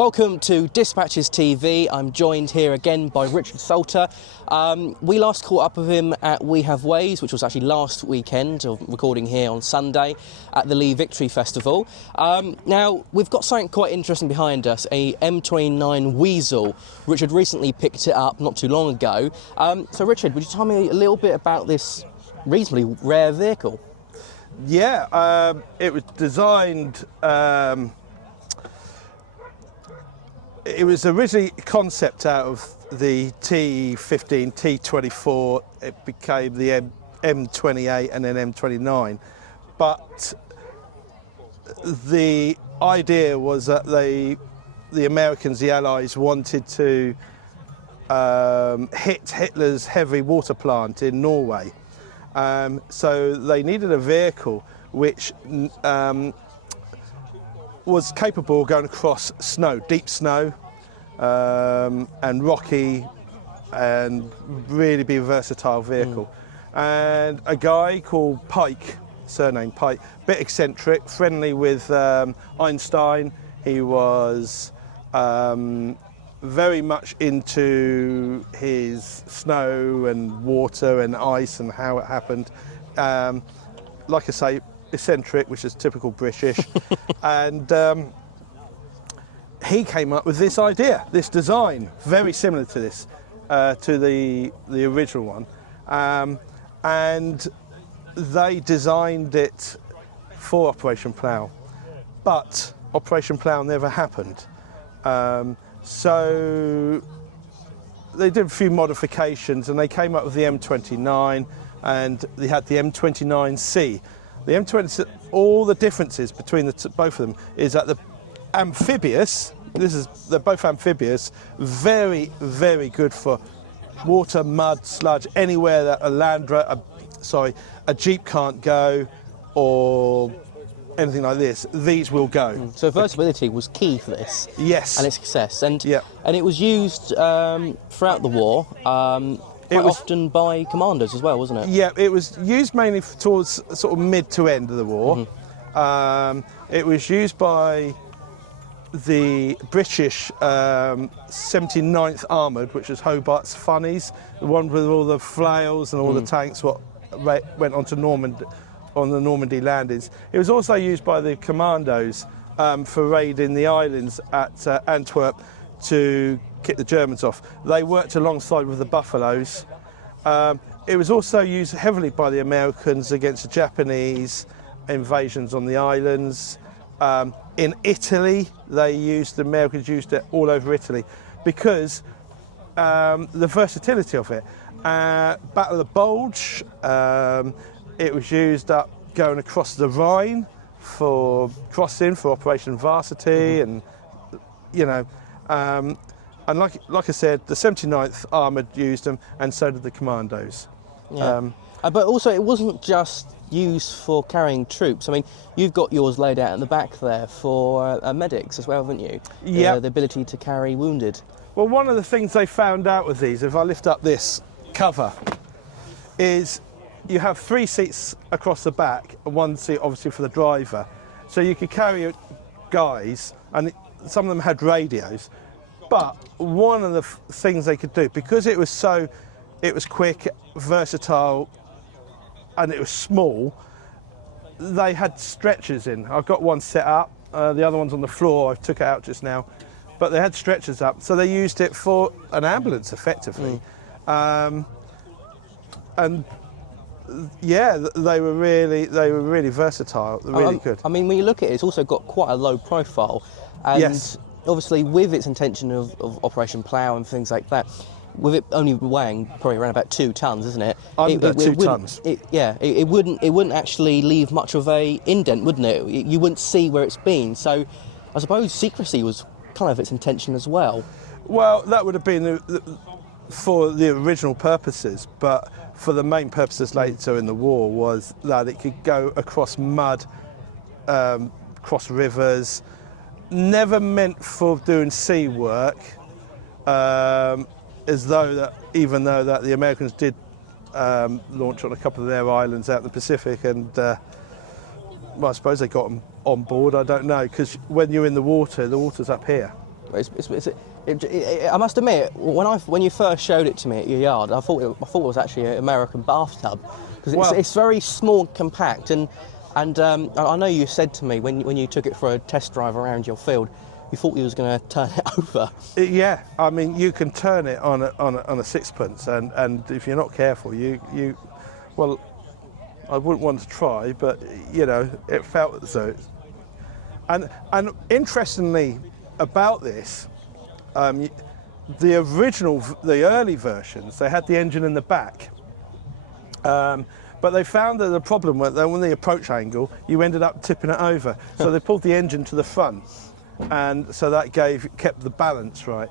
Welcome to Dispatches TV. I'm joined here again by Richard Salter. We last caught up with him at We Have Ways, which was actually last weekend, of recording here on Sunday at the Lee Victory Festival. Now, we've got something quite interesting behind us, a M29 Weasel. Richard recently picked it up not too long ago. So Richard, would you tell me a little bit about this reasonably rare vehicle? Yeah, it was designed... It was originally a concept out of the T15, T24. It became the M28 and then M29. But the idea was that the Americans, the Allies, wanted to hit Hitler's heavy water plant in Norway. So they needed a vehicle which was capable of going across snow, deep snow, and rocky, and really be a versatile vehicle. And a guy called Pike, surname Pike, bit eccentric, friendly with Einstein. He was very much into his snow and water and ice and how it happened. Like I say, eccentric, which is typical British. And he came up with this idea, this design, very similar to this, to the original one. And they designed it for Operation Plough, but Operation Plough never happened. So they did a few modifications and they came up with the M29, and they had the M29C. The M20, all the differences between both of them is that the amphibious, they're both amphibious, very, very good for water, mud, sludge, anywhere that a Jeep can't go or anything like this, these will go. So versatility was key for this. Yes. And its success. And yeah. And it was used throughout the war. Quite often by commandos as well, wasn't it? Yeah, it was used mainly towards sort of mid to end of the war. It was used by the British 79th Armoured, which was Hobart's Funnies, the one with all the flails and all the tanks what went onto on the Normandy landings. It was also used by the commandos for raiding the islands at Antwerp to kick the Germans off. They worked alongside with the Buffaloes. It was also used heavily by the Americans against the Japanese invasions on the islands. In Italy, the Americans used it all over Italy because the versatility of it. Battle of the Bulge, it was used up going across the Rhine for crossing for Operation Varsity, and you know. And like I said, the 79th Armoured used them, and so did the Commandos. Yeah. But also, it wasn't just used for carrying troops. I mean, you've got yours laid out in the back there for medics as well, haven't you? Yeah. The ability to carry wounded. Well, one of the things they found out with these, if I lift up this cover, is you have 3 seats across the back, and 1 seat obviously for the driver. So you could carry guys, and some of them had radios. But one of the things they could do, because it was quick, versatile, and it was small, they had stretchers in. I've got one set up, the other one's on the floor, I took it out just now. But they had stretchers up, so they used it for an ambulance, effectively. And yeah, they were really versatile, really good. I mean, when you look at it, it's also got quite a low profile. And yes. Obviously, with its intention of Operation Plough and things like that, with it only weighing probably around about 2 tons, isn't it? Under 2 tons. It wouldn't actually leave much of a indent, wouldn't it? You wouldn't see where it's been. So, I suppose secrecy was kind of its intention as well. Well, that would have been for the original purposes, but for the main purposes later in the war was that it could go across mud, across rivers. Never meant for doing sea work, even though the Americans did launch on a couple of their islands out in the Pacific, and well, I suppose they got them on board, I don't know, because when you're in the water's up here. I must admit, when you first showed it to me at your yard, I thought it was actually an American bathtub, because it's very small, compact, and I know you said to me when you took it for a test drive around your field, you thought you was going to turn it over. Yeah, I mean, you can turn it on a sixpence, and if you're not careful, well, I wouldn't want to try, but you know, it felt so. And interestingly about this, the early versions, they had the engine in the back, but they found that the problem was that when the approach angle, you ended up tipping it over. So they pulled the engine to the front, and so that kept the balance right.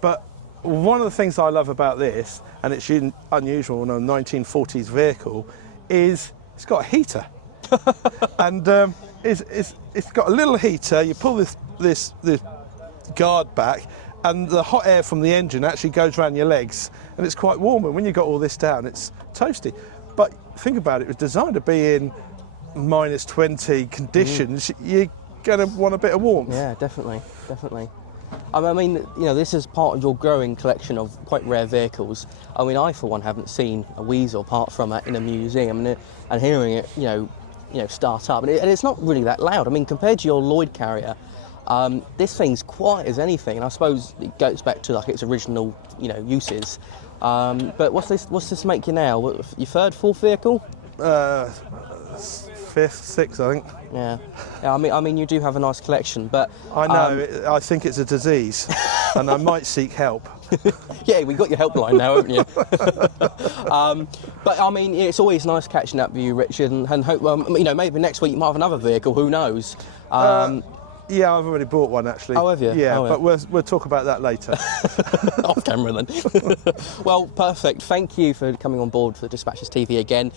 But one of the things I love about this, and it's unusual in a 1940s vehicle, is it's got a heater. And it's got a little heater. You pull this guard back, and the hot air from the engine actually goes around your legs, and it's quite warm. And when you've got all this down, it's toasty. But think about it, it was designed to be in -20 conditions. You're going to want a bit of warmth. Yeah, definitely. I mean, you know, this is part of your growing collection of quite rare vehicles. I mean, I for one haven't seen a Weasel apart from in a museum, and hearing it, you know, start up, and it's not really that loud. I mean, compared to your Lloyd Carrier, this thing's quiet as anything, and I suppose it goes back to like its original, you know, uses. But what's this make you now? Your third, fourth vehicle? Fifth, sixth, I think. Yeah. I mean, you do have a nice collection, but I know. I think it's a disease, and I might seek help. Yeah, we got your helpline now, haven't you? But I mean, it's always nice catching up with you, Richard, and hope, you know, maybe next week you might have another vehicle. Who knows? Yeah, I've already bought one actually. Oh, have you? Yeah, but we'll talk about that later. Off camera then. Well, perfect. Thank you for coming on board for Dispatches TV again.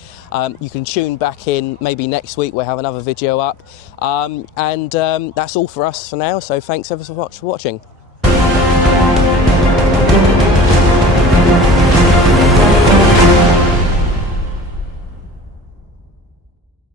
You can tune back in maybe next week. We'll have another video up. And that's all for us for now. So thanks ever so much for watching.